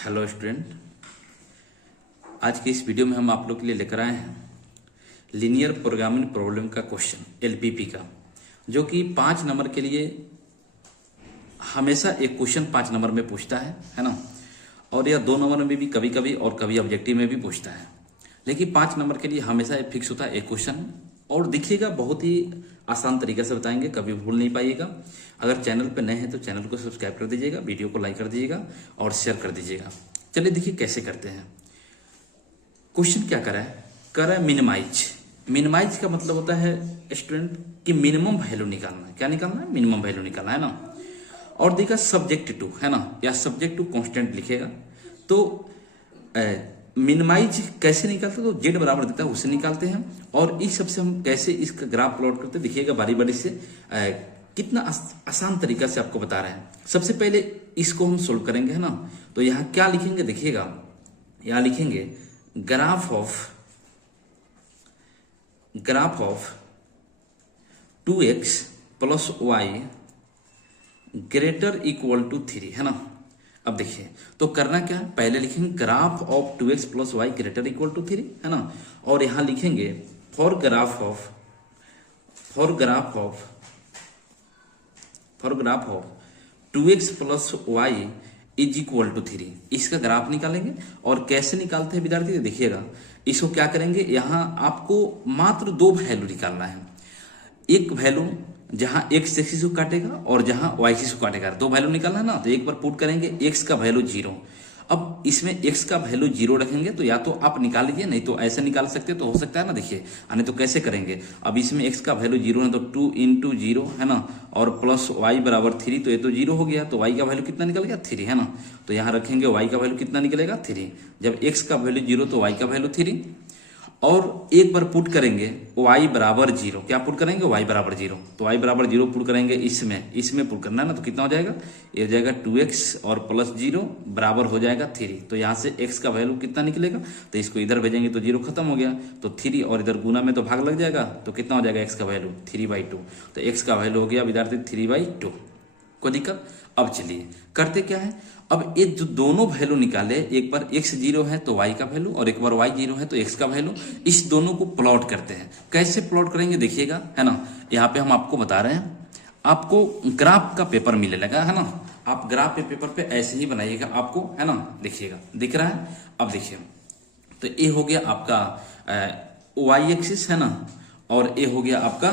Hello student, आज के इस वीडियो में हम आप लोग के लिए लेकर आए हैं लीनियर प्रोग्रामिंग प्रॉब्लम का क्वेश्चन एलपीपी का, जो कि 5 नंबर के लिए हमेशा एक क्वेश्चन 5 नंबर में पूछता है ना। और यह 2 नंबर में भी कभी कभी और कभी ऑब्जेक्टिव में भी पूछता है, लेकिन 5 नंबर के लिए हमेशा एक फिक्स होता है एक क्वेश्चन। और देखिएगा, बहुत ही आसान तरीके से बताएंगे, कभी भूल नहीं पाइएगा। अगर चैनल पर नए हैं तो चैनल को सब्सक्राइब कर दीजिएगा, वीडियो को लाइक कर दीजिएगा और शेयर कर दीजिएगा। चलिए देखिए कैसे करते हैं। क्वेश्चन क्या कर रहा है मिनिमाइज। मिनिमाइज का मतलब होता है स्टूडेंट कि मिनिमम वैल्यू निकालना है। क्या निकालना है? मिनिमम वैल्यू निकालना है ना। और देखा सब्जेक्ट टू है ना, या सब्जेक्ट टू कांस्टेंट लिखेगा तो मिनिमाइज कैसे निकालते हैं, तो जेड बराबर देता है उससे निकालते हैं। और इस सबसे हम कैसे इसका ग्राफ प्लॉट करते हैं देखिएगा बारी बारी से। कितना आसान तरीका से आपको बता रहे हैं। सबसे पहले इसको हम सोल्व करेंगे है ना। तो यहाँ क्या लिखेंगे देखिएगा, यहाँ लिखेंगे graph of 2x plus Y greater equal to 3 है ना। अब देखिए तो करना क्या है, पहले लिखेंगे graph of 2x plus Y greater equal to 3 है ना। और यहां लिखेंगे for graph of 2x plus y is equal to 3। इसका ग्राफ निकालेंगे। और कैसे निकालते हैं विद्यार्थी देखिएगा, इसको क्या करेंगे, यहां आपको मात्र 2 वैल्यू निकालना है। एक वैल्यू जहां x एक्सिस को काटेगा और जहां y एक्सिस को काटेगा, 2 वैल्यू निकालना है ना। तो एक बार पुट करेंगे x का वैल्यू 0। अब इसमें x का वैल्यू 0 रखेंगे तो या तो आप निकाल लीजिए, नहीं तो ऐसे निकाल सकते तो हो सकता है ना। देखिए नहीं तो कैसे करेंगे, अब इसमें x का वैल्यू 0 है तो 2 इंटू 0 है ना, और प्लस y बराबर 3। तो ये तो 0 हो गया, तो y का वैल्यू कितना निकल गया 3 है ना। तो यहाँ रखेंगे y का वैल्यू कितना निकलेगा 3। जब x का वैल्यू 0 तो y का वैल्यू 3। और एक बार पुट करेंगे y बराबर 0। क्या पुट करेंगे? y बराबर 0। तो y बराबर 0 पुट करेंगे इसमें पुट करना है ना। तो कितना हो जाएगा, ये हो जाएगा 2x और प्लस 0 बराबर हो जाएगा 3। तो यहाँ से x का वैल्यू कितना निकलेगा, तो इसको इधर भेजेंगे तो 0 खत्म हो गया। तो 3 और इधर गुना में तो भाग लग जाएगा, तो कितना हो जाएगा x का वैल्यू 3/2। तो x का वैल्यू हो गया विद्यार्थी 3/2। कोई दिक्कत? अब चलिए करते क्या है, अब ये जो दोनों वैल्यू निकाले, एक बार x 0 है तो y का वैल्यू और एक बार y 0 है तो x का वैल्यू, इस दोनों को प्लॉट करते हैं। कैसे प्लॉट करेंगे देखिएगा है ना। यहाँ पे हम आपको बता रहे हैं, आपको ग्राफ का पेपर मिलेगा है ना। आप ग्राफ के पेपर पे ऐसे ही बनाइएगा आपको है ना। देखिएगा दिख रहा है। अब देखिए तो ये हो गया आपका y एक्सिस है ना, और ये हो गया आपका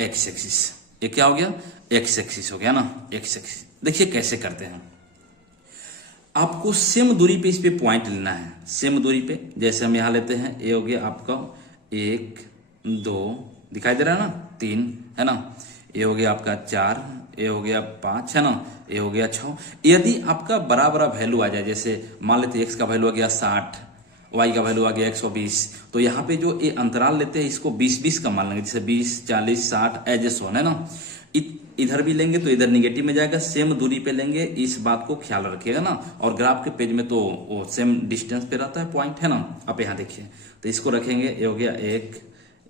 x एक्सिस। ये क्या हो गया, x एक्सिस हो गया ना, x एक्सिस। देखिए कैसे करते हैं, आपको सेम दूरी पे इस पे पॉइंट लेना है। सेम दूरी पे जैसे हम यहाँ लेते हैं, ये हो गया आपका 1 2 दिखाई दे रहा है ना, 3 है ना। ये हो गया आपका 4, ये हो गया 5 है ना, ये हो गया 6। यदि आपका बड़ा बड़ा वैल्यू आ जाए, जैसे मान लेते x का वैल्यू आ गया 60, y का वैल्यू आ गया 120, तो यहाँ पे जो ये अंतराल लेते हैं इसको 20-20 का मान लेंगे। जैसे 20 40 60 एज ए सोन है ना। इधर भी लेंगे तो इधर निगेटिव में जाएगा, सेम दूरी पे लेंगे, इस बात को ख्याल रखिएगा ना। और ग्राफ के पेज में तो वो सेम डिस्टेंस पे रहता है पॉइंट है ना। अब यहाँ देखिए तो इसको रखेंगे, ये हो गया 1,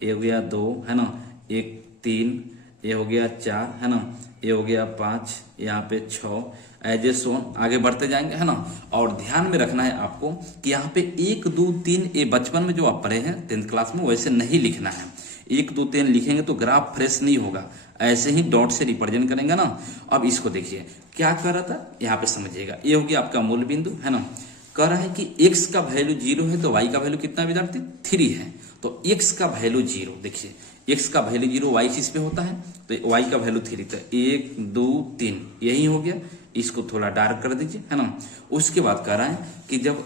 ये हो गया 2 है ना, 1 3, ये हो गया 4 है ना, ये हो गया 5, यहाँ पे 6 एज ए सोन। आगे बढ़ते जाएंगे है ना। और ध्यान में रखना है आपको कि यहाँ पे 1 2 3 ये बचपन में जो आप पढ़े हैं 10th क्लास में, वैसे नहीं लिखना है। 1 2 3 लिखेंगे तो ग्राफ फ्रेश नहीं होगा, ऐसे ही डॉट से रिप्रेजेंट करेंगे ना। अब इसको देखिए क्या कर रहा था, यहाँ पे समझिएगा। ये हो गया आपका मूल बिंदु है ना। कह रहा है कि x का वैल्यू 0 है तो y का वैल्यू कितना विद्यार्थी 3 है। तो x का वैल्यू 0, देखिए x का वैल्यू 0 y किस पे होता है, तो y का वैल्यू 3। तो 1 2 3 यही हो गया। इसको थोड़ा डार्क कर दीजिए है ना। उसके बाद कह रहा है कि जब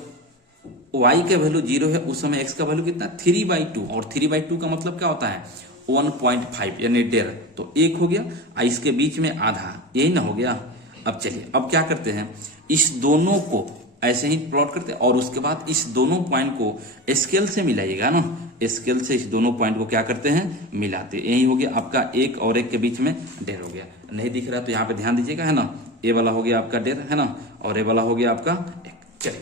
y का वैल्यू 0 है उस समय x का वैल्यू कितना 3/2। और 3/2 का मतलब क्या होता है 1.5 यानी 1.5। तो 1 हो गया, इसके बीच में आधा, यही ना हो गया। अब चलिए अब क्या करते हैं, इस दोनों को ऐसे ही प्लॉट करते हैं। और उसके बाद इस दोनों पॉइंट को स्केल से मिलाइएगा ना। स्केल से इस दोनों पॉइंट को क्या करते हैं, मिलाते। यही हो गया आपका 1 और 1 के बीच में 1.5 हो गया। नहीं दिख रहा तो यहाँ पे ध्यान दीजिएगा है ना। ये वाला हो गया आपका 1.5 है ना, और ये वाला हो गया आपका 1। चलिए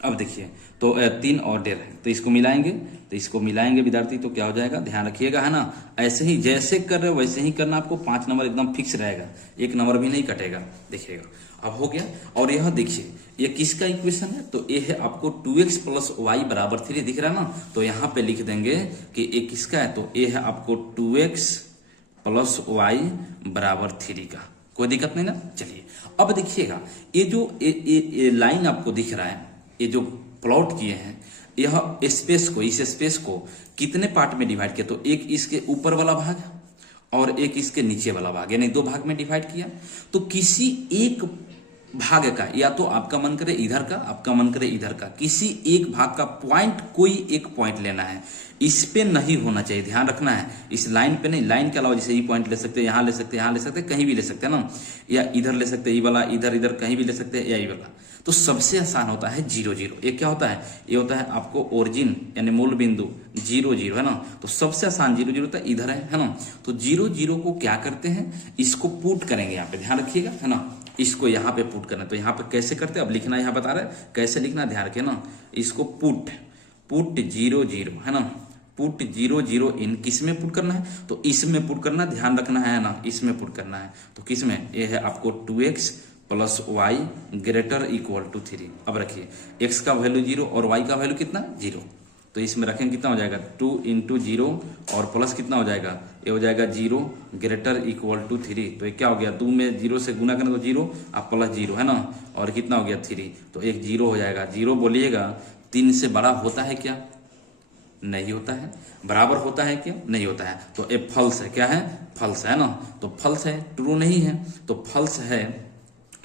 अब देखिए तो 3 और 1.5 है, तो इसको मिलाएंगे, तो इसको मिलाएंगे विद्यार्थी, तो क्या हो जाएगा, ध्यान रखिएगा, है ना। ऐसे ही जैसे कर रहे हो वैसे ही करना, आपको 5 नंबर एकदम फिक्स रहेगा, 1 नंबर भी नहीं कटेगा, देखिएगा। अब हो गया। और यह देखिए ये किसका इक्वेशन है, तो ये है आपको 2x + y = 3 दिख रहा है ना, तो यहाँ पे लिख देंगे कि ये किसका है, तो ये है आपको 2x + y = 3 का। कोई दिक्कत नहीं ना। चलिए अब देखिएगा ये जो ये लाइन आपको दिख रहा है, ये जो प्लॉट किए हैं, यह स्पेस को, इस स्पेस को कितने पार्ट में डिवाइड किया, तो एक इसके ऊपर वाला भाग और एक इसके नीचे वाला भाग, यानी 2 भाग में डिवाइड किया। तो किसी एक भाग का, या तो आपका मन करे इधर का, आपका मन करे इधर का, किसी एक भाग का पॉइंट, कोई एक पॉइंट लेना है, इस पे नहीं होना चाहिए, ध्यान रखना है, इस लाइन पे नहीं। लाइन के अलावा जैसे ये पॉइंट ले सकते हैं, यहाँ ले सकते हैं, यहाँ ले सकते हैं, कहीं भी ले सकते हैं ना, या इधर ले सकते हैं, ये वाला इधर इधर कहीं भी ले सकते हैं, या ये वाला। तो सबसे आसान होता है 0 0। ये क्या होता है, ये होता है आपको ओरिजिन यानी मूल बिंदु 0 0, है ना। तो सबसे आसान 0 0 होता है, इधर है ना। तो 0 0 को क्या करते हैं, इसको पुट करेंगे यहाँ पे, ध्यान रखिएगा, है ना। इसको यहाँ पे पुट करना है, तो यहाँ पे कैसे करते हैं, अब लिखना यहाँ बता रहा है कैसे लिखना, ध्यान रखिए ना। इसको पुट 0 0, है ना, पुट 0 0 इन किस में पुट करना है, तो इसमें पुट करना, ध्यान रखना है ना, इसमें पुट करना है। तो किस में, ये है आपको 2x + y > 3। अब रखिए x का वैल्यू 0 और y का वैल्यू कितना 0, तो इसमें रखेंगे कितना हो जाएगा 2 × 0 और प्लस कितना हो जाएगा, ये हो जाएगा 0 > 3। तो ये क्या हो गया, 2 में 0 से गुना करें तो 0 और प्लस 0, है ना, और कितना हो गया 3, तो एक 0 हो जाएगा। 0 बोलिएगा 3 से बड़ा होता है क्या, नहीं होता है। बराबर होता है क्या, नहीं होता है। तो ये फॉल्स है, क्या है, फॉल्स है ना। तो फॉल्स है, ट्रू नहीं है, तो फॉल्स है।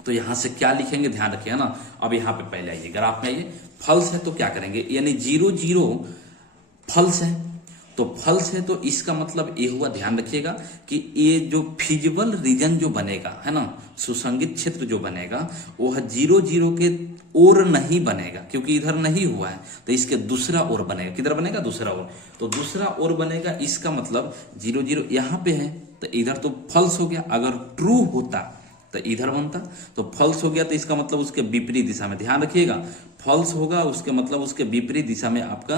तो यहां से क्या लिखेंगे, ध्यान रखिए, है ना। अब यहाँ पे पहले आइए, ग्राफ में आइए, फॉल्स है तो क्या करेंगे, यानी 0 0 फॉल्स है, तो फॉल्स है तो इसका मतलब ये हुआ, ध्यान रखिएगा कि ये जो फिजिबल रीजन जो बनेगा, है ना, सुसंगित क्षेत्र जो बनेगा, वह 0 0 के ओर नहीं बनेगा, क्योंकि इधर नहीं हुआ है, तो इसके दूसरा ओर बनेगा। किधर बनेगा, दूसरा ओर। तो दूसरा ओर बनेगा, इसका मतलब 0 0 यहाँ पे है, तो इधर तो फॉल्स हो गया। अगर ट्रू होता तो इधर बनता, तो फॉल्स हो गया, तो इसका मतलब उसके विपरीत दिशा में, ध्यान रखिएगा, फॉल्स होगा उसके मतलब उसके विपरीत दिशा में आपका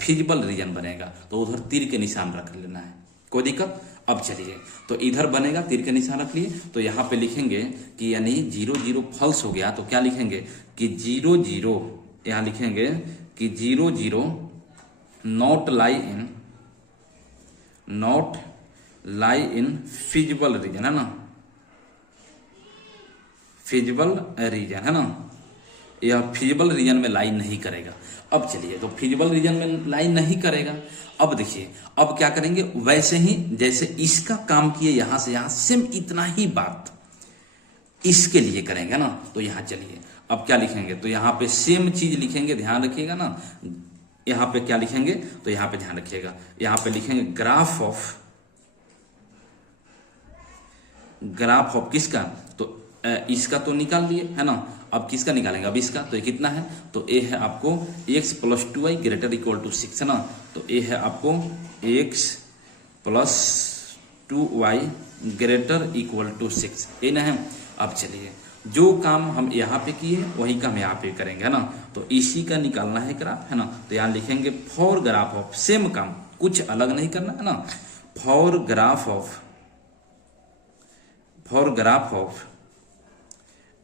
फिजिबल रीजन बनेगा, तो उधर तीर के निशान रख लेना है, कोई दिक्कत। अब चलिए, तो इधर बनेगा, तीर के निशान रख लिए, तो यहाँ पे लिखेंगे कि यानी 0 0 फॉल्स हो गया, तो क्या लिखेंगे कि 0 0, यहाँ लिखेंगे कि 0 0 not lie in feasible region, है ना, फिजिबल रीजन, है ना, यह फिजिबल रीजन में लाई नहीं करेगा। अब चलिए, तो फिजिबल रीजन में लाई नहीं करेगा। अब देखिए, अब क्या करेंगे, वैसे ही जैसे इसका काम किए यहां से यहां, सेम इतना ही बात इसके लिए करेंगे ना। तो यहां चलिए, अब क्या लिखेंगे, तो यहां पे सेम चीज लिखेंगे, ध्यान रखिएगा ना। यहां पे क्या लिखेंगे, तो यहां पे ध्यान रखिएगा, यहां पे लिखेंगे ग्राफ ऑफ किसका, तो इसका तो निकाल लिए, है ना। अब किसका निकालेंगे, अब इसका, तो ये कितना है, तो ये है आपको x + 2y > 6, है ना। तो ये है आपको x + 2y > 6, ये ना है। अब चलिए, जो काम हम यहाँ पे किए वही काम यहाँ पे करेंगे, है ना। तो इसी का निकालना है ग्राफ, है ना। तो यहाँ लिखेंगे फॉर ग्राफ ऑफ, सेम काम, कुछ अलग नहीं करना, है ना। For graph of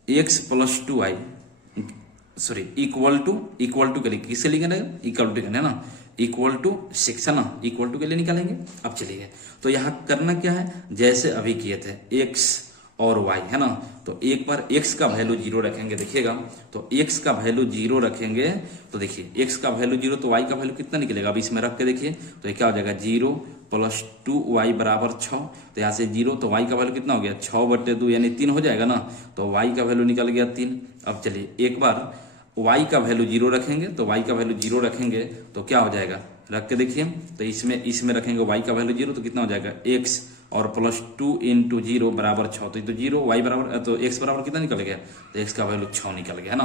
x + 2y equal to के लिए किसे लिखेंगे, इक्वल टू, है ना, = 6, है ना, इक्वल टू के लिए निकालेंगे। अब चलिए, तो यहाँ करना क्या है, जैसे अभी किए थे x और y, है ना। तो एक बार x का वैल्यू 0 रखेंगे, देखिएगा, तो x का वैल्यू 0 रखेंगे, तो देखिए x का वैल्यू 0, तो y का वैल्यू कितना निकलेगा, अब इसमें रख के देखिए, तो ये क्या हो जाएगा 0 + 2y = 6। तो यहाँ से 0, तो y का वैल्यू कितना हो गया 6/2, यानी 3 हो जाएगा ना। तो y का वैल्यू निकल गया 3। अब चलिए, एक बार y का वैल्यू 0 रखेंगे, तो y का वैल्यू 0 रखेंगे तो क्या हो जाएगा, रख के देखिए, तो इसमें रखेंगे y का वैल्यू 0, तो कितना हो जाएगा x और +2 × 0 = 6। तो 0 y बराबर, तो x बराबर कितना निकल गया, तो x का वैल्यू 6 निकल गया, है ना।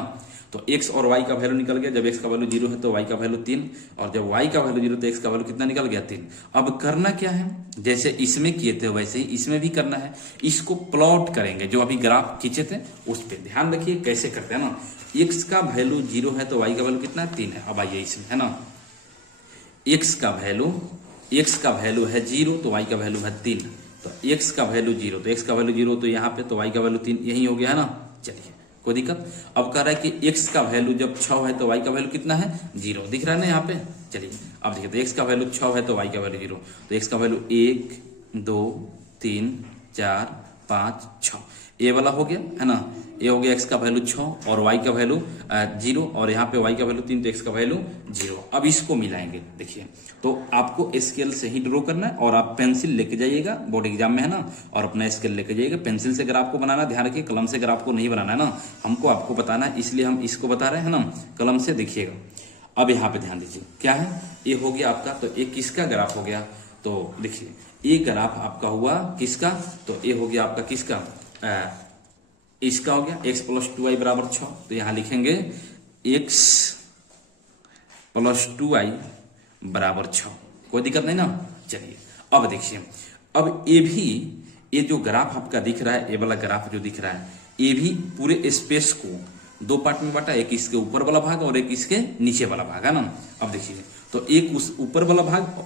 तो x और y का वैल्यू निकल गया। जब x का वैल्यू 0 है तो y का वैल्यू 3, और जब y का वैल्यू 0 तो x का वैल्यू कितना निकल गया 3। अब करना क्या है, जैसे इसमें किए थे वैसे ही इसमें भी करना है, इसको प्लॉट करेंगे। जो अभी ग्राफ खींचे थे उस पर ध्यान रखिए कैसे करते हैं ना। x का वैल्यू 0 है तो y का वैल्यू कितना है 3 है। अब आइए इसमें है ना, x का वैल्यू है 0 तो y का वैल्यू है 3, तो x का वैल्यू 0 तो x का वैल्यू 0 तो यहाँ पे तो y का वैल्यू 3, यही हो गया है ना। चलिए कोई दिक्कत। अब कह रहा है कि x का वैल्यू जब 6 है तो y का वैल्यू कितना है 0, दिख रहा है ना यहाँ पे। चलिए अब देखिए, तो x का वैल्यू 6 है तो y का वैल्यू 0, तो x का वैल्यू 1 2 3 4 5 6, ये वाला हो गया है ना। ये हो गया x का वैल्यू 6 और y का वैल्यू 0, और यहाँ पे y का वैल्यू 3 तो x का वैल्यू 0। अब इसको मिलाएंगे। देखिए तो आपको स्केल से ही ड्रॉ करना है, और आप पेंसिल लेके जाइएगा, बोर्ड एग्जाम में है ना, और अपना स्केल लेके जाइएगा। पेंसिल से ग्राफ को बनाना, ध्यान रखिए कलम से ग्राफ को नहीं बनाना है ना, हमको आपको बताना है, इसलिए हम इसको बता रहे हैं ना, कलम से देखिएगा। अब यहाँ पे ध्यान दीजिए क्या है, ये हो गया आपका, तो ये किसका ग्राफ हो गया, तो देखिए ये ग्राफ आपका हुआ किसका, तो ये हो गया आपका किसका, इसका हो गया x + 2y = 6, तो यहां लिखेंगे x + 2y = 6, कोई दिक्कत नहीं ना। चलिए अब देखिए, अब ये जो ग्राफ आपका दिख रहा है, ये वाला ग्राफ जो दिख रहा है, ये भी पूरे स्पेस को 2 पार्ट में बांटा, एक इसके ऊपर वाला भाग और एक इसके नीचे वाला भाग है ना। अब देखिए, तो एक उस ऊपर वाला भाग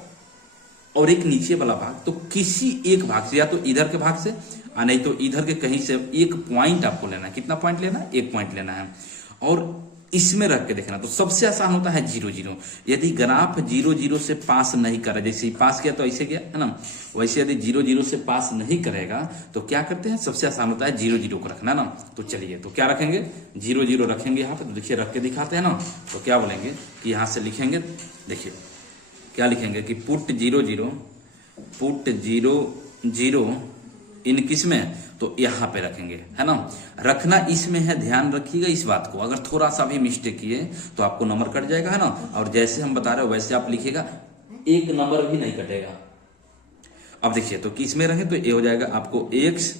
और एक नीचे वाला भाग, तो किसी एक भाग से, या तो इधर के भाग से नहीं तो इधर के कहीं से एक पॉइंट आपको लेना है। कितना पॉइंट लेना है, एक पॉइंट लेना है, और इसमें रख के देखना। तो सबसे आसान होता है 0 0। यदि ग्राफ 0 0 से पास नहीं करे, जैसे पास किया तो ऐसे गया है ना, वैसे यदि 0 0 से पास नहीं करेगा तो क्या करते हैं, सबसे आसान होता है 0 0 को रखना ना। तो चलिए, तो क्या रखेंगे, 0 0 रखेंगे यहाँ पे। तो देखिए रख के दिखाते हैं ना, तो क्या बोलेंगे कि यहाँ से लिखेंगे, देखिए क्या लिखेंगे कि पुट 0 0 इन किस में, तो यहाँ पे रखेंगे है ना। रखना इसमें है, ध्यान रखिएगा इस बात को, अगर थोड़ा सा भी मिस्टेक किए तो आपको नंबर कट जाएगा है ना। और जैसे हम बता रहे हो वैसे आप लिखिएगा, एक नंबर भी नहीं कटेगा। अब देखिए, तो किस में रखे, तो ये हो जाएगा आपको x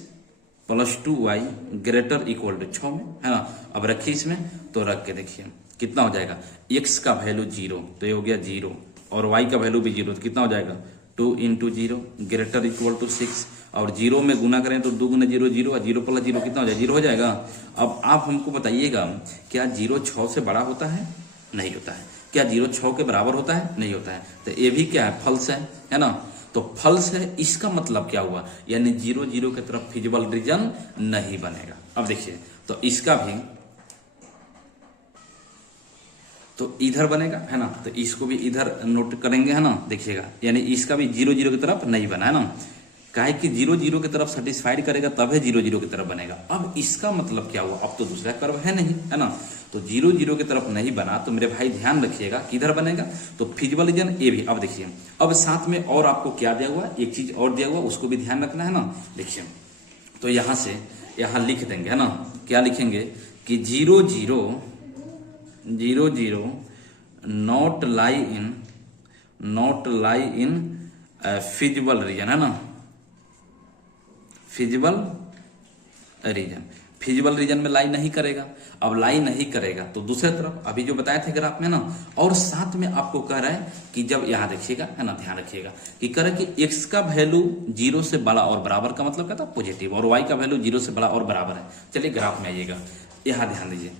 + 2y > 6 में है ना। अब रखिए इसमें, तो रख के देखिए कितना हो जाएगा, x का वैल्यू 0 तो ये हो गया 0, और y का वैल्यू भी 0, तो कितना हो जाएगा 2 × 0 > 6, और 0 में गुना करें तो 2 × 0 0, और 0 + 0 कितना हो जाएगा, 0 हो जाएगा। अब आप हमको बताइएगा, क्या 0 6 से बड़ा होता है, नहीं होता है। क्या 0 6 के बराबर होता है, नहीं होता है। तो ये भी क्या है, फल्स है ना। तो फल्स है, इसका मतलब क्या हुआ, यानी 0 0 की तरफ फिजिबल रीजन नहीं बनेगा। अब देखिए, तो इसका भी तो इधर बनेगा है ना, तो इसको भी इधर नोट करेंगे है ना, देखिएगा, यानी इसका भी 0 0 की तरफ नहीं बना है ना। काहे कि 0 0 की तरफ सेटिस्फाइड करेगा तब है 0 0 की तरफ बनेगा। अब इसका मतलब क्या हुआ, अब तो दूसरा कर्व है नहीं है ना, तो 0 0 की तरफ नहीं बना, तो मेरे भाई ध्यान रखिएगा किधर बनेगा, तो फिजिबल रीजन ये भी। अब देखिए, अब साथ में और आपको क्या दिया हुआ, एक चीज और दिया हुआ, उसको भी ध्यान रखना है ना। देखिए, तो यहाँ से यहाँ लिख देंगे है ना, क्या लिखेंगे कि 0 0 not lie in feasible region है ना, फिजिबल रीजन में लाई नहीं करेगा। अब लाई नहीं करेगा तो दूसरे तरफ अभी जो बताए थे ग्राफ में ना, और साथ में आपको कह रहा है कि जब यहाँ देखिएगा है ना, ध्यान रखिएगा कि कह रहा है कि x का वैल्यू 0 से बड़ा और बराबर का मतलब क्या था, पॉजिटिव, और y का वैल्यू 0 से बड़ा और बराबर है। चलिए ग्राफ में आइएगा, यहाँ ध्यान दीजिए,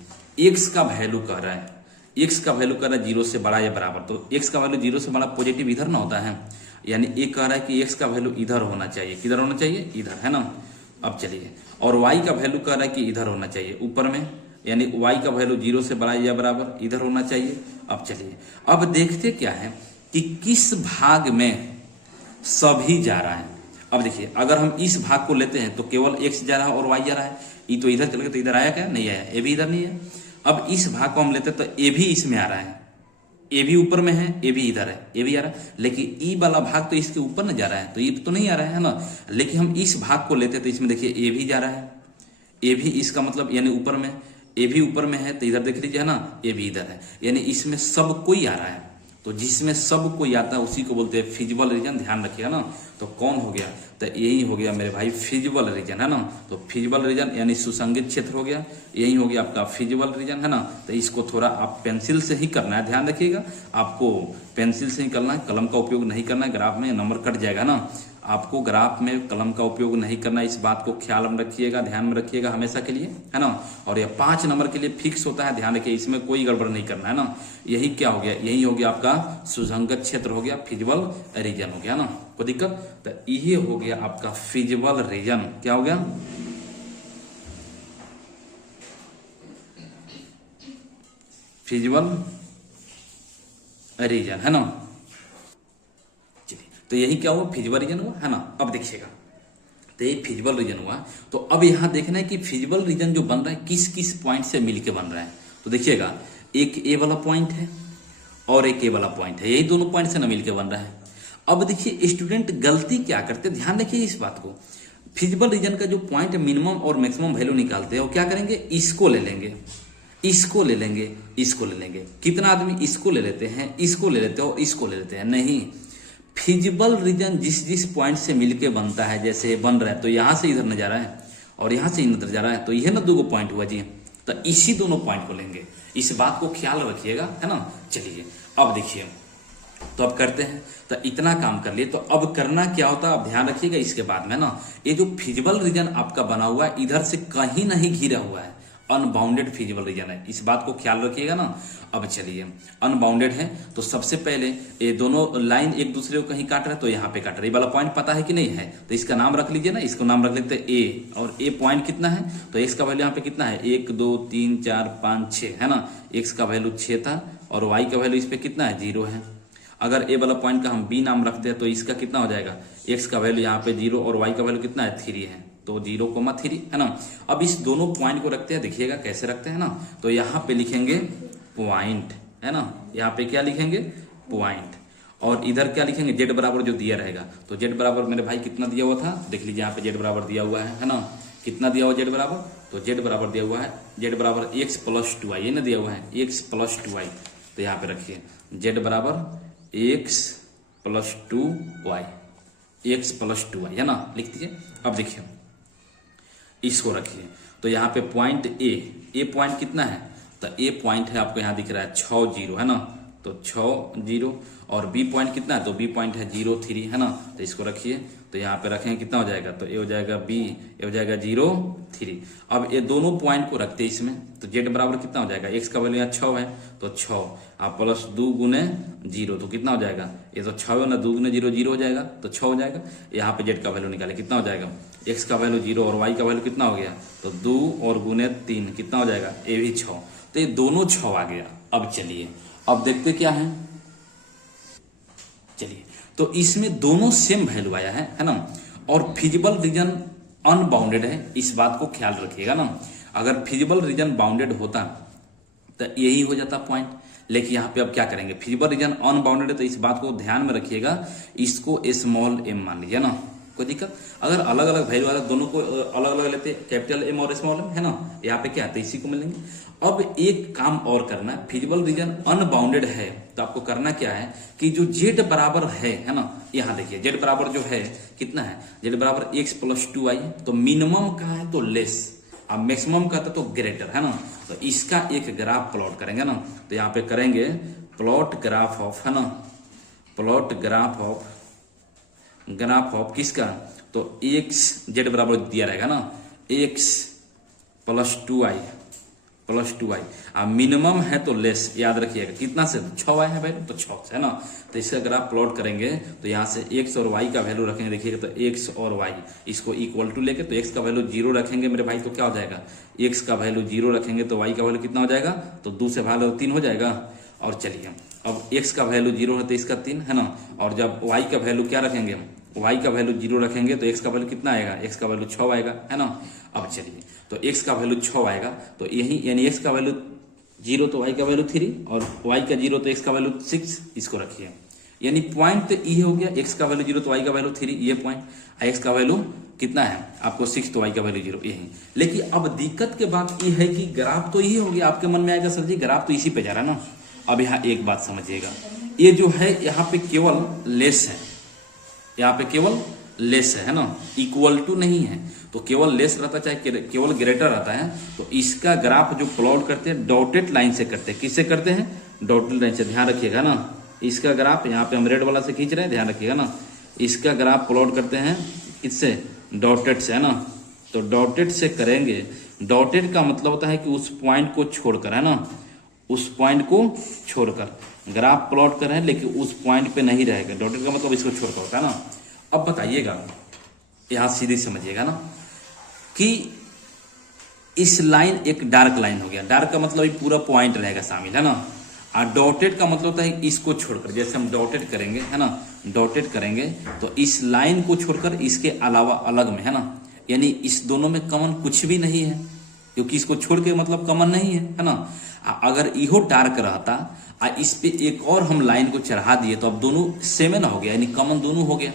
x का वैल्यू कह रहा है, x का वैल्यू कह रहा है 0 से बड़ा या बराबर, तो x का वैल्यू 0 से बड़ा पॉजिटिव इधर ना होता है, यानी ये कह रहा है कि x का वैल्यू इधर होना चाहिए, किधर होना चाहिए, इधर है ना। अब चलिए, और y का वैल्यू कह रहा है कि इधर होना चाहिए, ऊपर में, यानी y का वैल्यू 0 से बड़ा या बराबर इधर होना चाहिए। अब चलिए, अब देखते क्या है कि किस भाग में सभी जा रहा है। अब देखिए, अगर हम इस भाग को लेते हैं तो केवल x जा रहा है और y जा रहा है, ये तो इधर चल गया, तो इधर आया क्या, नहीं आया, ये भी इधर नहीं है। अब इस भाग को हम लेते तो ये भी इसमें आ रहा है, ये भी ऊपर में है, ये भी इधर है, ये भी आ रहा है, लेकिन ई वाला भाग तो इसके ऊपर न जा रहा है, तो ये तो नहीं आ रहा है ना। लेकिन हम इस भाग को लेते तो इसमें देखिए ये भी जा रहा है, ये भी, इसका मतलब यानी ऊपर में, ये भी ऊपर में है, तो इधर देख लीजिए है ना, ये भी इधर है, यानी इसमें सब कोई आ रहा है। तो जिसमें सब कोई आता है उसी को बोलते हैं फिजिबल रीजन, ध्यान रखिएगा ना। तो कौन हो गया, तो यही हो गया मेरे भाई फिजिबल रीजन, है ना। तो फिजिबल रीजन यानी सुसंगित क्षेत्र हो गया, यही हो गया आपका फिजिबल रीजन, है ना। तो इसको थोड़ा आप पेंसिल से ही करना है, ध्यान रखिएगा, आपको पेंसिल से ही करना है, कलम का उपयोग नहीं करना है, ग्राफ में नंबर कट जाएगा ना। आपको ग्राफ में कलम का उपयोग नहीं करना, इस बात को ख्याल में रखिएगा, ध्यान में रखिएगा हमेशा के लिए, है ना। और यह 5 नंबर के लिए फिक्स होता है, ध्यान रखिए, इसमें कोई गड़बड़ नहीं करना, है ना। यही क्या हो गया, यही हो गया आपका सुसंगत क्षेत्र हो गया, फिजिबल रीजन हो गया ना, कोई दिक्कत। तो ये हो गया आपका फिजिबल रीजन, क्या हो गया, फिजिबल रीजन, है ना। तो यही क्या हुआ, फिजिबल रीजन हुआ, है ना। अब देखिएगा, तो ये फिजिबल रीजन हुआ। तो अब यहां देखना है कि फिजिबल रीजन जो बन रहा है किस किस पॉइंट से मिलके बन रहा है। तो देखिएगा, एक ए वाला पॉइंट है और एक ए वाला पॉइंट है, यही दोनों पॉइंट से ना मिलके बन रहा है। अब देखिए स्टूडेंट गलती क्या करते हैं, ध्यान रखिए इस बात को। फिजिबल रीजन का जो पॉइंट मिनिमम और मैक्सिमम वैल्यू निकालते हैं, वो क्या करेंगे, इसको ले लेंगे, इसको ले लेंगे, इसको ले लेंगे। कितना आदमी इसको ले लेते हैं, इसको ले लेते हैं और इसको ले लेते हैं, नहीं। फिजिबल रीजन जिस जिस पॉइंट से मिलके बनता है, जैसे बन रहा है तो यहां से इधर न जा रहा है और यहां से इधर जा रहा है, तो यह ना दो पॉइंट हुआ जी। तो इसी दोनों पॉइंट को लेंगे, इस बात को ख्याल रखिएगा, है ना। चलिए अब देखिए, तो अब करते हैं, तो इतना काम कर लिए। तो अब करना क्या होता है, अब ध्यान रखिएगा इसके बाद में ना, ये जो फिजिबल रीजन आपका बना हुआ है इधर से कहीं नहीं घिरा हुआ है, अनबाउंडेड फिजिबल रीजन है, इस बात को ख्याल रखिएगा ना। अब चलिए, अनबाउंडेड है तो सबसे पहले ये दोनों लाइन एक दूसरे को कहीं काट रहा है, तो यहाँ पे काट रहा है, ये वाला पॉइंट पता है कि नहीं है, तो इसका नाम रख लीजिए ना, इसको नाम रख लेते हैं ए। और ए पॉइंट कितना है, तो एक्स का वैल्यू यहाँ पे कितना है, 1 2 3 4 5 6, है ना। एक्स का वैल्यू 6 था और वाई का वैल्यू इस पे कितना है, 0 है। अगर ए वाला पॉइंट का हम बी नाम रखते हैं तो इसका कितना हो जाएगा, एक्स का वैल्यू यहाँ पे 0 और वाई का वैल्यू कितना है, 3 है, तो 0,3, है ना। अब इस दोनों पॉइंट को रखते हैं, देखिएगा कैसे रखते हैं ना। तो यहाँ पे लिखेंगे पॉइंट, है ना, यहाँ पे क्या लिखेंगे, पॉइंट। और इधर क्या लिखेंगे, जेड बराबर जो दिया रहेगा। तो जेड बराबर मेरे भाई कितना दिया हुआ था, देख लीजिए यहाँ पे जेड बराबर दिया हुआ है ना। कितना दिया हुआ जेड बराबर, तो जेड बराबर दिया हुआ है, जेड बराबर x + 2y, ये ना दिया हुआ है x + 2y। तो यहाँ पे रखिए जेड बराबर x + 2y, x + 2y, है ना, लिख दीजिए। अब देखिए इसको रखिए, तो यहाँ पे पॉइंट ए पॉइंट कितना है, तो ए पॉइंट है आपको यहाँ दिख रहा है 6 0, है ना, तो 6 0। और बी पॉइंट कितना है, तो बी पॉइंट है 0 3, है ना। तो इसको रखिए, तो यहाँ पे रखेंगे कितना हो जाएगा, तो ए हो जाएगा बी, ए हो जाएगा 0 3। अब ये दोनों पॉइंट को रखते हैं इसमें, तो जेड बराबर कितना हो जाएगा, एक्स का वैल्यू यहाँ 6 है, तो 6 आप प्लस 2 × 0, तो कितना हो जाएगा, ये तो 6 है ना, 2 × 0 0 हो जाएगा, तो 6 हो जाएगा। यहाँ पे जेड का वैल्यू निकाले, कितना हो जाएगा, एक्स का वैल्यू 0 और वाई का वैल्यू कितना हो गया, तो 2 और × 3 कितना हो जाएगा, ये भी 6, तो ये दोनों 6 आ गया। अब चलिए अब देखते क्या है, चलिए, तो इसमें दोनों सेम वैल्यू आया है ना। और फिजिबल रीजन अनबाउंडेड है, इस बात को ख्याल रखिएगा ना। अगर फिजिबल रीजन बाउंडेड होता तो यही हो जाता पॉइंट, लेकिन यहाँ पे अब क्या करेंगे, फिजिबल रीजन अनबाउंडेड है, तो इस बात को ध्यान में रखिएगा, इसको स्मॉल m मान लीजिए ना, कोई दिक्कत। अगर अलग अलग वैल्यू वाला दोनों को अलग अलग लेते, कैपिटल M और स्मॉल m, है ना, यहाँ पे क्या है, तो इसी को मिलेंगे। अब एक काम और करना है, फिजिबल रीजन अनबाउंडेड है तो आपको करना क्या है कि जो जेड बराबर है ना, यहाँ देखिए जेड बराबर जो है कितना है, जेड बराबर x + 2y, तो मिनिमम का है तो लेस, अब मैक्सिमम का तो ग्रेटर, है ना। तो इसका एक ग्राफ प्लॉट करेंगे ना, तो यहाँ पे करेंगे प्लॉट ग्राफ ऑफ, है ना, प्लॉट ग्राफ ऑफ किसका, तो x जेड बराबर दिया रहेगा ना, x + 2y, अब मिनिमम है तो लेस, याद रखिएगा कितना से, 6y है वैल्यू, तो 6 से, है ना। तो इसका ग्राफ प्लॉट करेंगे, तो यहाँ से x और y का वैल्यू रखेंगे, देखिएगा, तो x और y इसको इक्वल टू लेके, तो x का वैल्यू 0 रखेंगे मेरे भाई, तो क्या हो जाएगा, x का वैल्यू 0 रखेंगे तो y का वैल्यू कितना हो जाएगा, तो 2 से वैल्यू 3 हो जाएगा। और चलिए अब x का वैल्यू 0 है तो इसका 3, है ना। और जब y का वैल्यू क्या रखेंगे, y का वैल्यू 0 रखेंगे तो x का वैल्यू कितना आएगा, x का वैल्यू 6 आएगा, है ना। अब चलिए, तो x का वैल्यू 6 आएगा, तो यही यानी x का वैल्यू 0 तो y का वैल्यू 3 और y का 0 तो x का वैल्यू 6, इसको रखिए। यानी पॉइंट तो ये हो गया, x का वैल्यू 0 तो y का वैल्यू 3, ये पॉइंट, x का वैल्यू कितना है आपको 6 तो y का वैल्यू 0, यही। लेकिन अब दिक्कत के बात ये है कि ग्राफ तो यही हो गया, आपके मन में आएगा सर जी ग्राफ तो इसी पे जा रहा है ना। अब यहाँ एक बात समझिएगा, ये जो है यहाँ पे केवल लेस है, यहाँ पे केवल लेस है ना, इक्वल टू नहीं है। तो केवल लेस रहता चाहे केवल ग्रेटर रहता है, तो इसका ग्राफ जो प्लॉट करते हैं डॉटेड लाइन से करते हैं। किससे करते हैं? डॉटेड लाइन से। ध्यान रखिएगा ना, इसका ग्राफ यहाँ पे हम रेड वाला से खींच रहे हैं, ध्यान रखिएगा ना, इसका ग्राफ प्लॉट करते हैं किससे? डॉटेड से, है ना। तो डॉटेड से करेंगे। डॉटेड का मतलब होता है कि उस पॉइंट को छोड़कर, है ना, उस पॉइंट को छोड़कर ग्राफ प्लॉट कर रहे हैं, लेकिन उस पॉइंट पे नहीं रहेगा। डॉटेड का मतलब इसको छोड़कर होता है ना। अब बताइएगा, यहां सीधे समझिएगा ना कि इस लाइन एक डार्क लाइन हो गया। डार्क का मतलब ये पूरा पॉइंट रहेगा शामिल, है ना। और डॉटेड का मतलब होता है इसको छोड़कर, जैसे हम डॉटेड करेंगे, है ना, डॉटेड करेंगे तो इस लाइन को छोड़कर इसके अलावा अलग में, है ना, यानी इस दोनों में कॉमन कुछ भी नहीं है, क्योंकि इसको छोड़ के मतलब कॉमन नहीं है ना। अगर इहो डार्क रहता और इस पे एक और हम लाइन को चढ़ा दिए तो अब दोनों सेम ना हो गया, यानी कॉमन दोनों हो गया।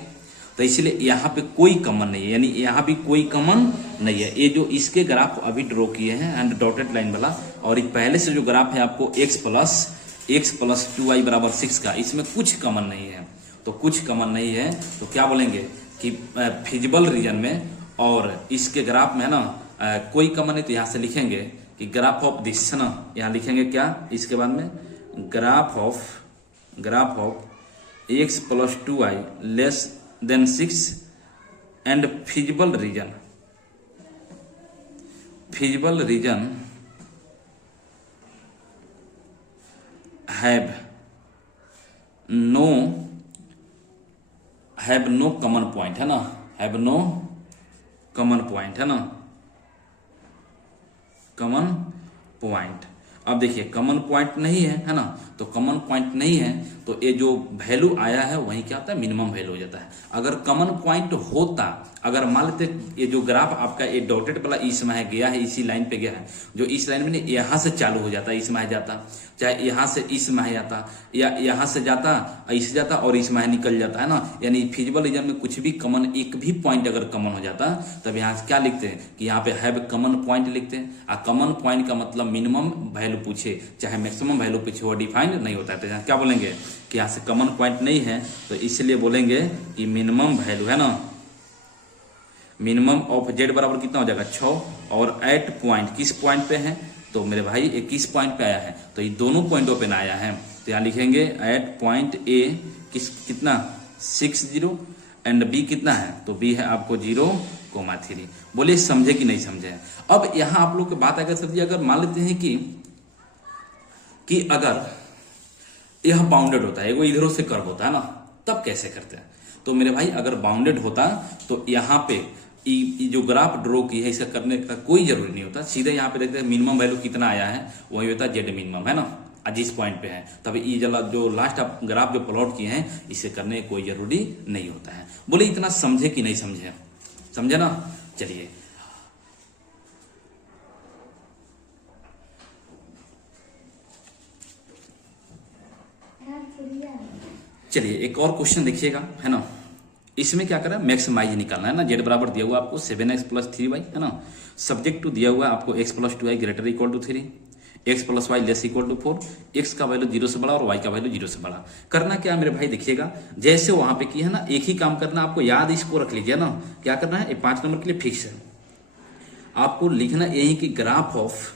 तो इसलिए यहाँ पे कोई कॉमन नहीं है, यानी यहाँ भी कोई कॉमन नहीं है। ये जो इसके ग्राफ अभी ड्रॉ किए हैं एंड डॉटेड लाइन वाला, और एक पहले से जो ग्राफ है आपको x प्लस 2y बराबर 6 का, इसमें कुछ कॉमन नहीं है। तो कुछ कॉमन नहीं है तो क्या बोलेंगे कि फिजिबल रीजन में और इसके ग्राफ में, है ना, कोई कॉमन नहीं। तो यहाँ से लिखेंगे कि ग्राफ ऑफ दिस, है ना, यहाँ लिखेंगे क्या इसके बाद में, graph of x plus 2y less than 6 and feasible region have no common point, है ना, have no common point, है ना, कॉमन पॉइंट। अब देखिए कॉमन पॉइंट नहीं है ना, तो कॉमन पॉइंट नहीं है तो ये जो वैल्यू आया है वही क्या होता है? मिनिमम वैल्यू हो जाता है। अगर कॉमन पॉइंट होता, अगर मान लेते ये जो ग्राफ आपका ये डॉटेड वाला इसमें है गया है, इसी लाइन पे गया है, जो इस लाइन में यहाँ से चालू हो जाता, इसमें जाता, चाहे यहाँ से इसमें जाता या यहाँ से जाता इस जाता और इसमें निकल जाता, है ना। यानी फिजिबल रीजन में कुछ भी कॉमन, एक भी पॉइंट अगर कॉमन हो जाता तब यहाँ से क्या लिखते हैं कि यहाँ पे हैव कॉमन पॉइंट लिखते हैं। और कॉमन पॉइंट का मतलब मिनिमम वैल्यू पूछे चाहे मैक्सिमम वैल्यू पूछे, वो डिफाइंड नहीं होता है। तो यहाँ क्या बोलेंगे कि यहाँ से कॉमन पॉइंट नहीं है, तो इसलिए बोलेंगे कि मिनिमम वैल्यू, है ना, मिनिमम ऑफ z बराबर कितना हो जाएगा? 6। और एट पॉइंट, किस पॉइंट पे है? तो मेरे भाई 21 पॉइंट पे आया है, तो ये दोनों पॉइंटों पे ना आया है। तो यहाँ लिखेंगे एट पॉइंट ए कितना 60 एंड बी कितना है? तो बी है आपको 0,3। बोले समझे कि नहीं समझे? अब यहाँ आप लोग की बात अगर सर जी, अगर मान लेते हैं कि अगर यह बाउंडेड होता है, वो इधरों से कर्व होता है ना, तब कैसे करते हैं? तो मेरे भाई अगर बाउंडेड होता तो यहाँ पे जो ग्राफ ड्रॉ की है इसका करने का कोई जरूरी नहीं होता, सीधे यहाँ पे देखते हैं मिनिमम वैल्यू कितना आया है, वही होता है जेड मिनिमम, है ना, जिस पॉइंट पे है। तब ये जो लास्ट आप ग्राफ जो प्लॉट किए हैं इसे करने कोई जरूरी नहीं होता है। बोले इतना समझे कि नहीं समझे? समझे ना? चलिए एक और क्वेश्चन देखिएगा, है ना। इसमें क्या करें? मैक्सिमाइज निकालना है ना। जेड बराबर दिया हुआ आपको 7x प्लस 3y, है ना। सब्जेक्ट टू दिया हुआ है आपको x plus 2y greater equal to 3, x plus y less equal to 4, x का वैल्यू 0 से बड़ा और y का वैल्यू 0 से बड़ा। करना क्या मेरे भाई? देखिएगा जैसे वहां पे किया है ना, एक ही काम करना आपको, याद इसको रख लीजिए ना। क्या करना है? 5 नंबर के लिए फिक्स है, आपको लिखना यही कि ग्राफ ऑफ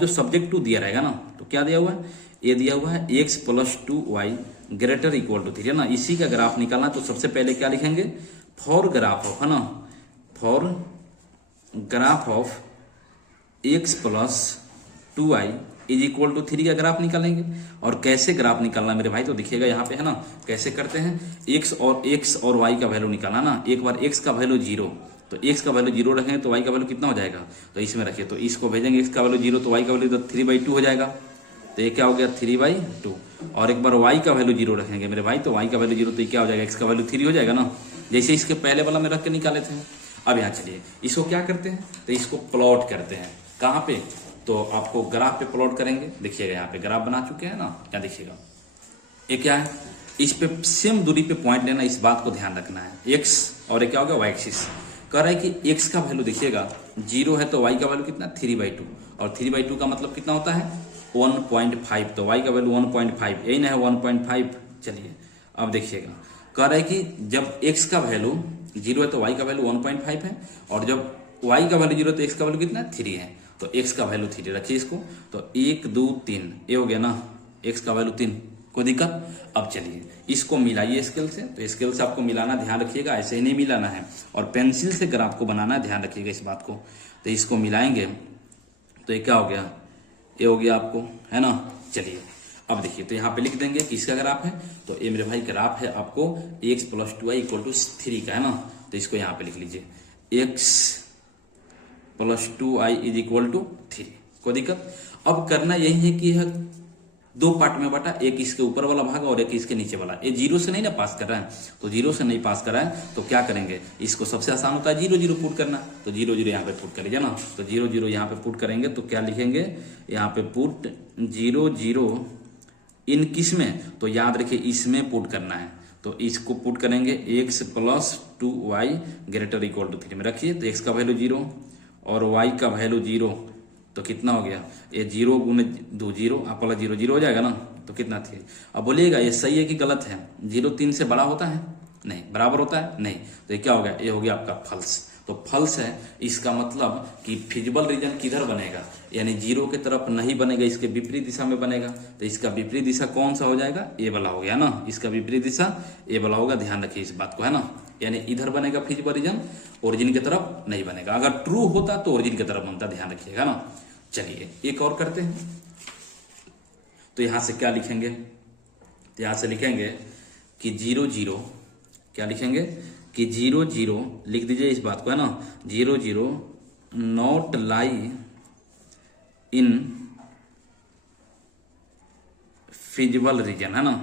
जो सब्जेक्ट टू दिया रहेगा ना, तो क्या दिया हुआ है? ये दिया हुआ है x plus 2y greater equal to 3, है ना। इसी का ग्राफ निकालना, तो सबसे पहले क्या लिखेंगे? फॉर ग्राफ ऑफ, है ना, for graph of x plus 2y is equal to 3 का ग्राफ निकालेंगे। और कैसे ग्राफ निकालना मेरे भाई? तो देखिएगा यहाँ पे, है ना, कैसे करते हैं। x और y का वैल्यू निकालना ना। एक बार x का वैल्यू 0, तो x का वैल्यू 0 रखेंगे तो y का वैल्यू कितना हो जाएगा? तो इसमें रखिए, तो इसको भेजेंगे, x का वैल्यू 0 तो y का वैल्यू तो 3/2 हो जाएगा। तो ये क्या हो गया? 3/2। और एक बार y का वैल्यू 0 रखेंगे मेरे भाई, तो y का वैल्यू 0 तो ये क्या हो जाएगा? x का वैल्यू 3 हो जाएगा ना, जैसे इसके पहले वाला में रख के निकाले थे। अब यहाँ चलिए इसको क्या करते हैं? तो इसको प्लॉट करते हैं। कहाँ पे? तो आपको ग्राफ पे प्लॉट करेंगे। देखिएगा यहाँ पे ग्राफ बना चुके हैं ना, क्या देखिएगा, ये क्या है? इस पे सेम दूरी पे पॉइंट लेना, इस बात को ध्यान रखना है। x और ये क्या हो गया? y axis. कह रहा है कि x का वैल्यू देखिएगा 0 है तो y का वैल्यू कितना? 3/2। और 3/2 का मतलब कितना होता है? 1.5, तो y का वैल्यू 1.5, यही ना है 1.5। चलिए अब देखिएगा, कह रहा है कि जब x का वैल्यू 0 है तो y का वैल्यू 1.5 है, और जब y का वैल्यू 0 है तो x का वैल्यू कितना है, 3 है। तो x का वैल्यू 3 रखिए इसको, तो 1 2 3 ये हो गया ना, x का वैल्यू 3, कोई दिक्कत। अब चलिए इसको मिलाइए स्केल से, तो स्केल से आपको मिलाना ध्यान रखिएगा, ऐसे ही नहीं मिलाना है, और पेंसिल से ग्राफ को बनाना है, ध्यान रखिएगा इस बात को। तो इसको मिलाएंगे तो ये क्या हो गया, ये हो गया आपको, है ना। चलिए अब देखिए, तो यहाँ पे लिख देंगे कि इसका ग्राफ है, तो ये मेरे भाई ग्राफ है आपको x + 2y = 3 का, है ना। तो इसको यहाँ पे लिख लीजिए, x + 2y = 3, कोई दिक्कत। अब करना यही है कि यह दो पार्ट में बांटा, एक इसके ऊपर वाला भाग और एक इसके नीचे वाला। ये 0 से नहीं ना पास कर रहा है, तो 0 से नहीं पास कर रहा है तो क्या करेंगे, इसको सबसे आसान होता है 0 0 पुट करना, तो 0 0 यहाँ पे पुट करिए ना। तो 0 0 यहाँ पे पुट करेंगे तो क्या लिखेंगे, यहाँ पे पुट 0 0 इन किस में, तो याद रखिए इसमें पुट करना है, तो इसको पुट करेंगे x + 2y ≥ 3 में रखिए। तो x का वैल्यू 0 और y का वैल्यू 0, तो कितना हो गया, ये 0 × 2 0, आप वाला 0 0 हो जाएगा ना, तो कितना थी। अब बोलिएगा ये सही है कि गलत है, 0 3 से बड़ा होता है, नहीं, बराबर होता है, नहीं, तो ये क्या हो गया, ये हो गया आपका फल्स। तो फल्स है, इसका मतलब कि फिजिबल रीजन किधर बनेगा, यानी 0 के तरफ नहीं बनेगा, इसके विपरीत दिशा में बनेगा। तो इसका विपरीत दिशा कौन सा हो जाएगा, ए वाला हो गया ना, इसका विपरीत दिशा ए वाला होगा, ध्यान रखिए इस बात को, है ना। यानी इधर बनेगा फिजिबल रीजन, ओरिजिन की तरफ नहीं बनेगा। अगर ट्रू होता तो ओरिजिन की तरफ बनता, ध्यान रखिएगा ना। चलिए एक और करते हैं, तो यहां से क्या लिखेंगे, तो यहां से लिखेंगे कि 0 0, क्या लिखेंगे कि 0 0 लिख दीजिए इस बात को, है ना, 0 0 not lie in feasible region, है ना,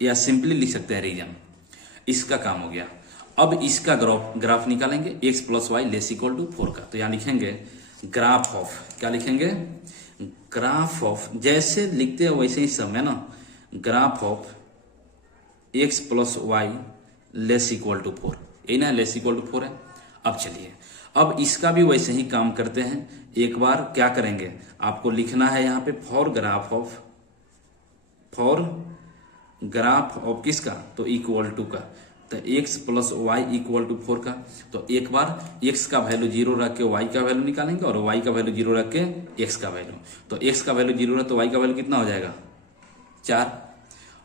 या सिंपली लिख सकते हैं रीजन। इसका काम हो गया। अब इसका ग्राफ निकालेंगे x + y ≤ 4 का, तो यहां लिखेंगे ग्राफ ऑफ, क्या लिखेंगे, ग्राफ ऑफ, जैसे लिखते हैं वैसे ही सब, है ना, ग्राफ ऑफ x + y ≤ 4, यही ना, ≤ 4 है। अब चलिए, अब इसका भी वैसे ही काम करते हैं। एक बार क्या करेंगे, आपको लिखना है यहाँ पे फॉर ग्राफ ऑफ किसका, तो = का, तो x + y = 4 का। तो एक बार x का वैल्यू 0 रख के y का वैल्यू निकालेंगे, और y का वैल्यू 0 रख के x का वैल्यू। तो x का वैल्यू 0 है तो y का वैल्यू कितना हो जाएगा, 4।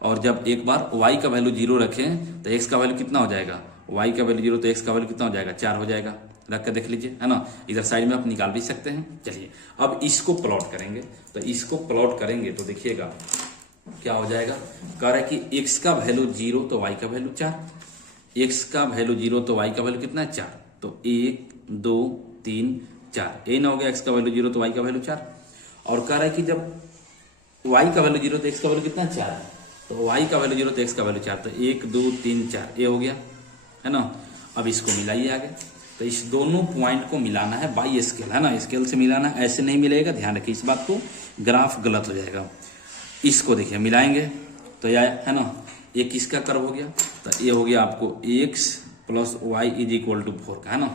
और जब एक बार y का वैल्यू 0 रखें तो x का वैल्यू कितना हो जाएगा, y का वैल्यू 0 तो x का वैल्यू कितना हो जाएगा, 4 हो जाएगा। रख कर देख लीजिए, है ना, इधर साइड में आप निकाल भी सकते हैं। चलिए अब इसको प्लॉट करेंगे, तो इसको प्लॉट करेंगे तो देखिएगा क्या हो जाएगा, कह रहा है कि x का वैल्यू 0 तो y का वैल्यू 4, x का वैल्यू 0 तो y का वैल्यू कितना है, 4। तो 1 2 3 4, ये ना हो गया, x का वैल्यू 0 तो y का वैल्यू 4। और कह रहा है कि जब y का वैल्यू 0 तो x का वैल्यू कितना है, 4 है, तो y का वैल्यू 0 तो x का वैल्यू 4, तो 1 2 3 4 ये हो गया, है ना। अब इसको मिलाइए आगे, तो इस दोनों पॉइंट को मिलाना है बाई स्केल, है ना, स्केल से मिलाना है, ऐसे नहीं मिलेगा, ध्यान रखिए इस बात को, ग्राफ गलत हो जाएगा। इसको देखिए मिलाएंगे तो यह, है ना, ये किसका कर्व हो गया, तो ये हो गया आपको x + y = 4 का, है ना।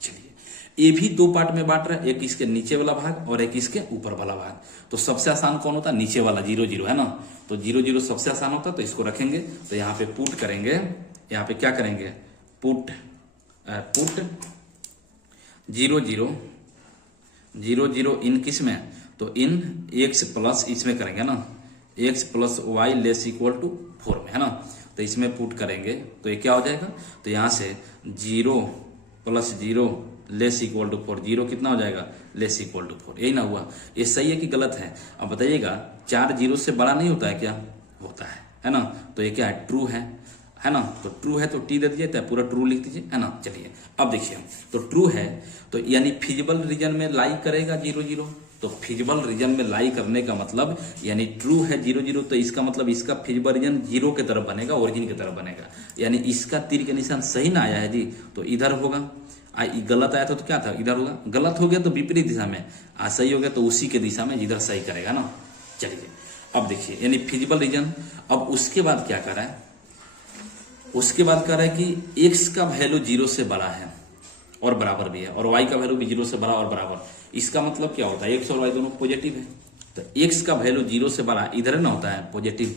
चलिए ये भी दो पार्ट में बांट रहा है, एक इसके नीचे वाला भाग और एक इसके ऊपर वाला भाग। तो सबसे आसान कौन होता है, नीचे वाला 0 0, है ना, तो 0 0 सबसे आसान होता है, तो इसको रखेंगे। तो यहाँ पे पुट करेंगे, यहाँ पे क्या करेंगे, पुट 0 0 0 इन किस में, तो इन x प्लस इसमें करेंगे ना, x + y ≤ 4 में, है ना। तो इसमें पुट करेंगे तो ये क्या हो जाएगा, तो यहाँ से 0 + 0 ≤ 4, 0 कितना हो जाएगा, ≤ 4, यही ना हुआ। ये सही है कि गलत है, अब बताइएगा। 4 0 से बड़ा नहीं होता है क्या, होता है ना। तो ये क्या है, ट्रू है ना, तो ट्रू है तो टी दे दीजिए, तो पूरा ट्रू लिख दीजिए, है ना। चलिए अब देखिए, तो ट्रू है तो यानी फिजिबल रीजन में लाई करेगा 0 0, तो फिजिबल रीजन में लाई करने का मतलब यानी ट्रू है 0 0, तो इसका मतलब इसका फिजिबल रीजन 0 के तरफ बनेगा, ओरिजिन की तरफ बनेगा। यानी इसका तीर के निशान सही ना आया है जी, तो इधर होगा। गलत आया था तो क्या था, इधर होगा। गलत हो गया तो विपरीत दिशा में, सही हो गया तो उसी के दिशा में जिधर सही करेगा ना। चलिए अब देखिए, यानी फिजिबल रीजन। अब उसके बाद क्या कर रहा है, उसके बाद कह रहा है कि x का वैल्यू 0 से बड़ा है और बराबर भी है, और y का वैल्यू भी 0 से बड़ा और बराबर। इसका मतलब क्या होता है, x और y दोनों पॉजिटिव है, तो x का वैल्यू 0 से बड़ा इधर ना होता है पॉजिटिव,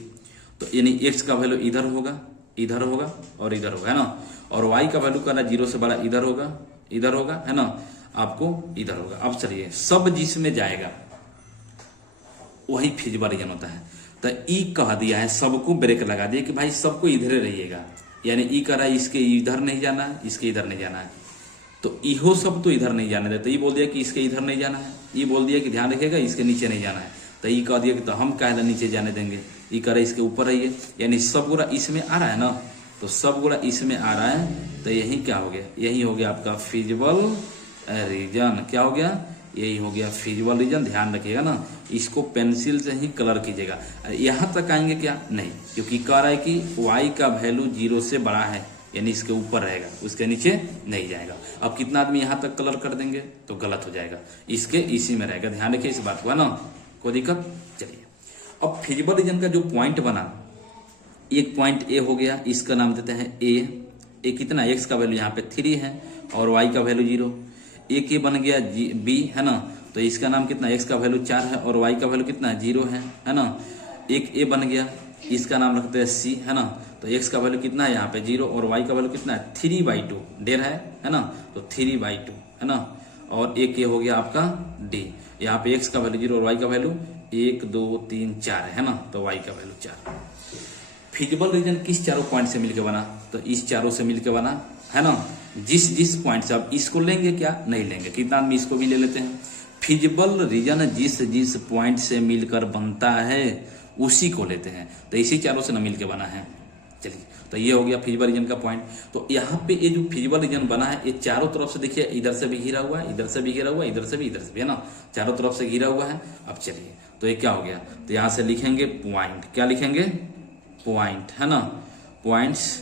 तो यानी x का वैल्यू इधर होगा, इधर होगा और इधर होगा, है ना। और y का वैल्यू का 0 से बड़ा इधर होगा, इधर होगा, है ना, आपको इधर होगा। अब चलिए, सब जिसमें जाएगा वही फिजिबल रीजन होता है। तो ई कह दिया है, सबको ब्रेक लगा दिया कि भाई सबको इधर रहिएगा, यानी ई कह रहा है इसके इधर नहीं जाना है, इसके इधर नहीं जाना है, तो इहो सब तो इधर नहीं जाने देते। ये बोल दिया कि इसके इधर नहीं जाना है, ये बोल दिया कि ध्यान रखिएगा इसके नीचे नहीं जाना है, तो ये कह दिया कि तो हम काहे नीचे जाने देंगे, ये कह रहा है इसके ऊपर रहिए, यानी सब गुड़ा इसमें आ रहा है ना, तो सब गुड़ा इसमें आ रहा है, तो यही क्या हो गया, यही हो गया आपका फिजिबल रीजन। क्या हो गया, यही हो गया फिजिबल रीजन। ध्यान रखिएगा ना, इसको पेंसिल से ही कलर कीजिएगा। यहाँ तक आएंगे क्या, नहीं, क्योंकि कह रहा है कि y का वैल्यू 0 से बड़ा है, यानी इसके ऊपर रहेगा, उसके नीचे नहीं जाएगा। अब कितना आदमी यहाँ तक कलर कर देंगे तो गलत हो जाएगा, इसके इसी में रहेगा। ध्यान रखिए इस बात को, है ना, कोई दिक्कत। चलिए, अब फिजिबल रीजन का जो पॉइंट बना, एक पॉइंट ए हो गया, इसका नाम देते हैं ए कितना, x का वैल्यू यहाँ पे 3 है और y का वैल्यू 0। एक ए बन गया बी, है ना, तो इसका नाम कितना, x का वैल्यू 4 है और y का वैल्यू कितना है, 0 है ना। एक ए बन गया, इसका नाम रखते हैं सी, है ना, तो x का वैल्यू कितना है यहाँ पे 0 और y का वैल्यू कितना है 3/2, डेढ़ है ना, तो 3/2, है ना। और एक ये हो गया आपका डी, यहाँ पे x का वैल्यू 0 और y का वैल्यू 1 2 3 4 है ना, तो y का वैल्यू 4। फिजिबल रीजन किस चारों पॉइंट से मिलकर बना, तो इस चारों से मिलकर बना, है ना। जिस पॉइंट से, अब इसको लेंगे क्या, नहीं लेंगे, कितना आदमी इसको भी ले लेते हैं। फिजिबल रीजन जिस पॉइंट से मिलकर बनता है उसी को लेते हैं, तो इसी चारों से न मिलकर बना है। चलिए, तो ये हो गया फिजिबल रीजन का पॉइंट। तो यहाँ पे ये जो फिजिबल रीजन बना है, ये चारों तरफ से देखिए, इधर से भी घिरा हुआ है, इधर से भी घिरा हुआ है, इधर से भी है ना, चारों तरफ से घिरा हुआ है। अब चलिए, तो ये क्या हो गया, तो यहाँ से लिखेंगे पॉइंट, क्या लिखेंगे, पॉइंट, है ना, पॉइंट्स,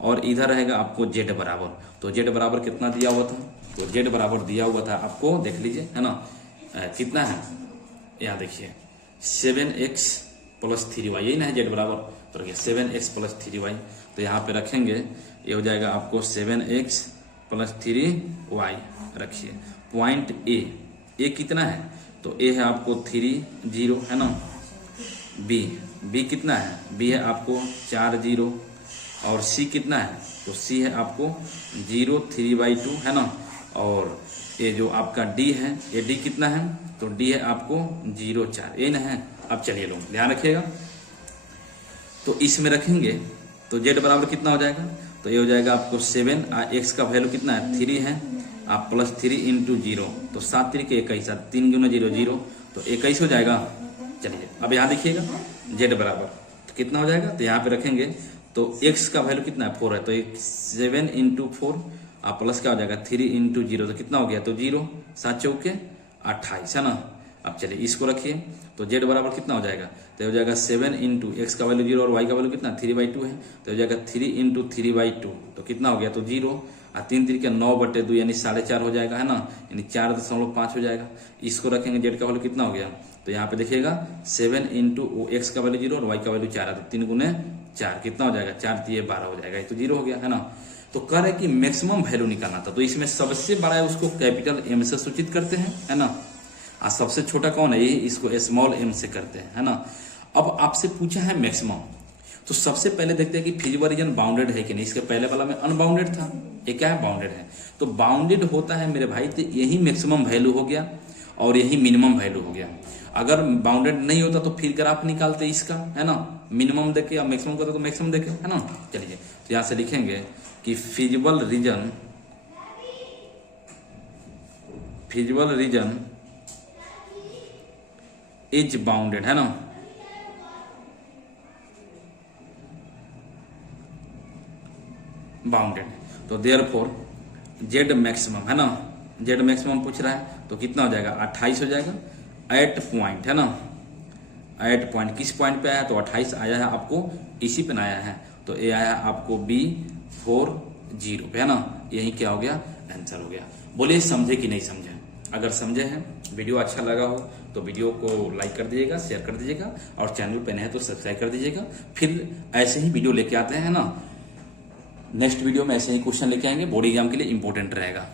और इधर रहेगा आपको जेड बराबर। तो जेड बराबर कितना दिया हुआ था, तो जेड बराबर दिया हुआ था आपको, देख लीजिए, है ना, कितना है, यहाँ देखिए 7x + 3y, यही ना है जेड बराबर, तो 7x + 3y। तो यहाँ पे रखेंगे, ये हो जाएगा आपको 7x + 3y रखिए। पॉइंट ए कितना है, तो ए है आपको 3 0, है ना। बी कितना है, बी है आपको 4 0, और सी कितना है, तो सी है आपको 0 3/2, है ना। और ये जो आपका डी है, ये डी कितना है, तो डी है आपको 0 4, ये ना है। अब चलिए लोग ध्यान रखिएगा, तो इसमें रखेंगे तो जेड बराबर कितना हो जाएगा, तो ये हो जाएगा आपको 7, एक्स का वैल्यू कितना है 3 है, आप +3 × 0, तो 7 3 के 21, 3 × 0 0, तो 21 हो जाएगा। चलिए, अब यहाँ देखिएगा जेड बराबर तो कितना हो जाएगा, तो यहाँ पे रखेंगे तो x का वैल्यू कितना है 4 है, तो 7 × 4, आप प्लस क्या हो जाएगा 3 × 0, तो कितना हो गया, तो 0 7 चौके 28, है ना। अब चलिए इसको रखिए, तो z बराबर कितना हो जाएगा, तो हो जाएगा 7 × x का वैल्यू 0 और y का वैल्यू कितना 3/2 है, तो हो जाएगा 3 × 3/2, तो कितना हो गया, तो 0, और 3 3 के 9/2, यानी 4.5 हो जाएगा, है ना, यानी 4.5 हो जाएगा। इसको रखेंगे, जेड का वैल्यू कितना हो गया, तो यहाँ पे देखिएगा 7 × x का वैल्यू 0 और y का वैल्यू 4 है, तो 3 × 4 कितना हो जाएगा, 4 3 12 हो जाएगा, ये तो 0 हो गया, है ना। तो कह रहे कि मैक्सिमम वैल्यू निकालना था, तो इसमें सबसे बड़ा है उसको कैपिटल M से सूचित करते हैं, है ना, और सबसे छोटा कौन है, ये इसको स्मॉल m से करते हैं, है ना। अब आपसे पूछा है मैक्सिमम, तो सबसे पहले देखते हैं कि फिजिबल रीजन बाउंडेड है कि नहीं। इसके पहले वाला में अनबाउंडेड था, ये क्या है, बाउंडेड है। तो बाउंडेड होता है मेरे भाई, तो यही मैक्सिमम वैल्यू हो गया और यही मिनिमम वैल्यू हो गया। अगर बाउंडेड नहीं होता तो फिर ग्राफ निकालते इसका, है ना, मिनिमम देखे या मैक्सिमम करते तो मैक्सिमम देखे, है ना। चलिए, तो यहाँ से लिखेंगे कि फिजिबल रीजन इज बाउंडेड, है ना, बाउंडेड। तो देयरफॉर जेड मैक्सिमम, है ना, जेड मैक्सिमम पूछ रहा है, तो कितना हो जाएगा 28 हो जाएगा एट पॉइंट, है ना, एट पॉइंट। किस पॉइंट पे आया, तो 28 आया है आपको इसी पे आया है, तो ये आया आपको B40 पे, है ना। यही क्या हो गया, आंसर हो गया। बोलिए समझे कि नहीं समझे। अगर समझे हैं, वीडियो अच्छा लगा हो तो वीडियो को लाइक कर दीजिएगा, शेयर कर दीजिएगा, और चैनल पे नए हैं तो सब्सक्राइब कर दीजिएगा। फिर ऐसे ही वीडियो लेके आते हैं ना, नेक्स्ट वीडियो में ऐसे ही क्वेश्चन लेके आएंगे, बोर्ड एग्जाम के लिए इंपॉर्टेंट रहेगा।